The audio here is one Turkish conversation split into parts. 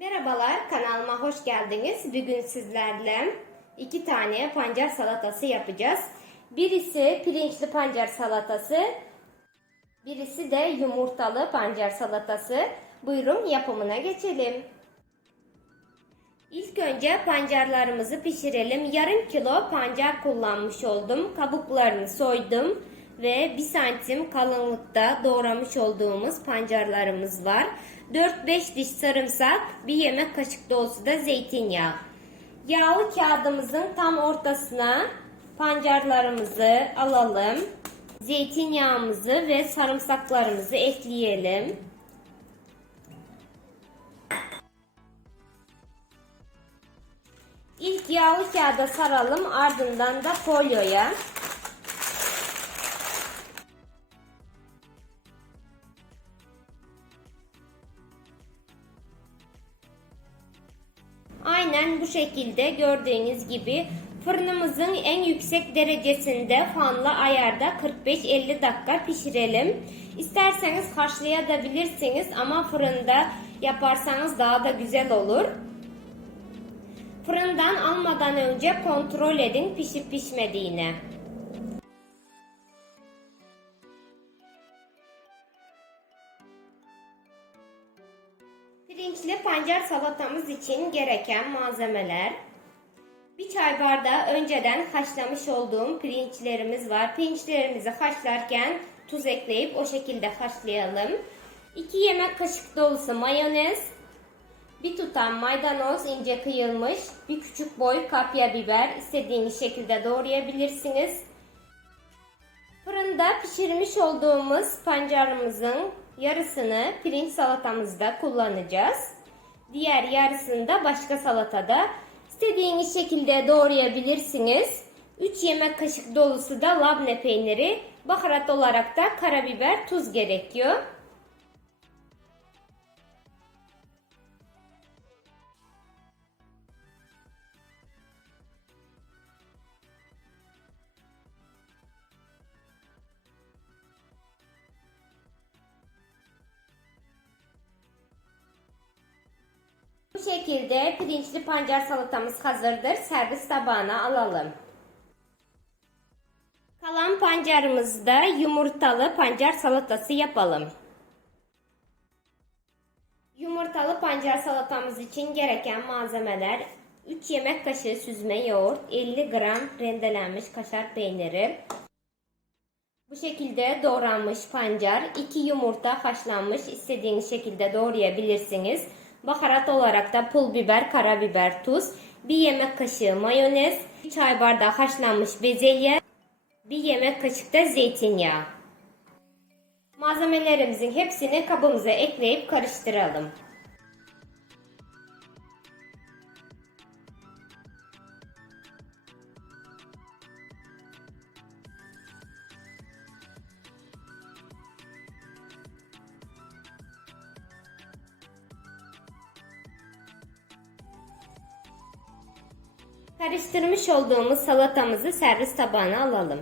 Merhabalar kanalıma hoş geldiniz. Bugün sizlerle iki tane pancar salatası yapacağız. Birisi pirinçli pancar salatası, birisi de yumurtalı pancar salatası. Buyurun yapımına geçelim. İlk önce pancarlarımızı pişirelim. Yarım kilo pancar kullanmış oldum. Kabuklarını soydum ve 1 santim kalınlıkta doğramış olduğumuz pancarlarımız var. 4-5 diş sarımsak, bir yemek kaşık dolusu da zeytinyağı. Yağlı kağıdımızın tam ortasına pancarlarımızı alalım. Zeytinyağımızı ve sarımsaklarımızı ekleyelim. İlk yağlı kağıda saralım ardından da folyoya. Aynen bu şekilde gördüğünüz gibi fırınımızın en yüksek derecesinde fanlı ayarda 45-50 dakika pişirelim. İsterseniz haşlayabilirsiniz ama fırında yaparsanız daha da güzel olur. Fırından almadan önce kontrol edin pişip pişmediğini. Pirinçli pancar salatamız için gereken malzemeler. Bir çay bardağı önceden haşlamış olduğum pirinçlerimiz var. Pirinçlerimizi haşlarken tuz ekleyip o şekilde haşlayalım. 2 yemek kaşık dolusu mayonez, bir tutam maydanoz ince kıyılmış, bir küçük boy kapya biber istediğiniz şekilde doğrayabilirsiniz. Fırında pişirmiş olduğumuz pancarımızın yarısını pirinç salatamızda kullanacağız. Diğer yarısını da başka salatada istediğiniz şekilde doğrayabilirsiniz. 3 yemek kaşık dolusu da labne peyniri, baharat olarak da karabiber, tuz gerekiyor. Bu şekilde pirinçli pancar salatamız hazırdır. Servis tabağına alalım. Kalan pancarımızda yumurtalı pancar salatası yapalım. Yumurtalı pancar salatamız için gereken malzemeler 3 yemek kaşığı süzme yoğurt, 50 gram rendelenmiş kaşar peyniri, bu şekilde doğranmış pancar, 2 yumurta haşlanmış istediğiniz şekilde doğrayabilirsiniz. Baharat olarak da pul biber, karabiber, tuz, 1 yemek kaşığı mayonez, 1 çay bardağı haşlanmış bezelye, 1 yemek kaşığı da zeytinyağı. Malzemelerimizin hepsini kabımıza ekleyip karıştıralım. Karıştırmış olduğumuz salatamızı servis tabağına alalım.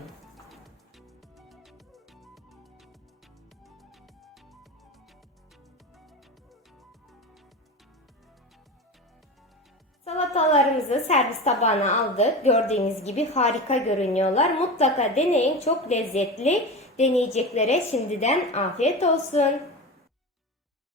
Salatalarımızı servis tabağına aldık. Gördüğünüz gibi harika görünüyorlar. Mutlaka deneyin. Çok lezzetli. Deneyeceklere şimdiden afiyet olsun.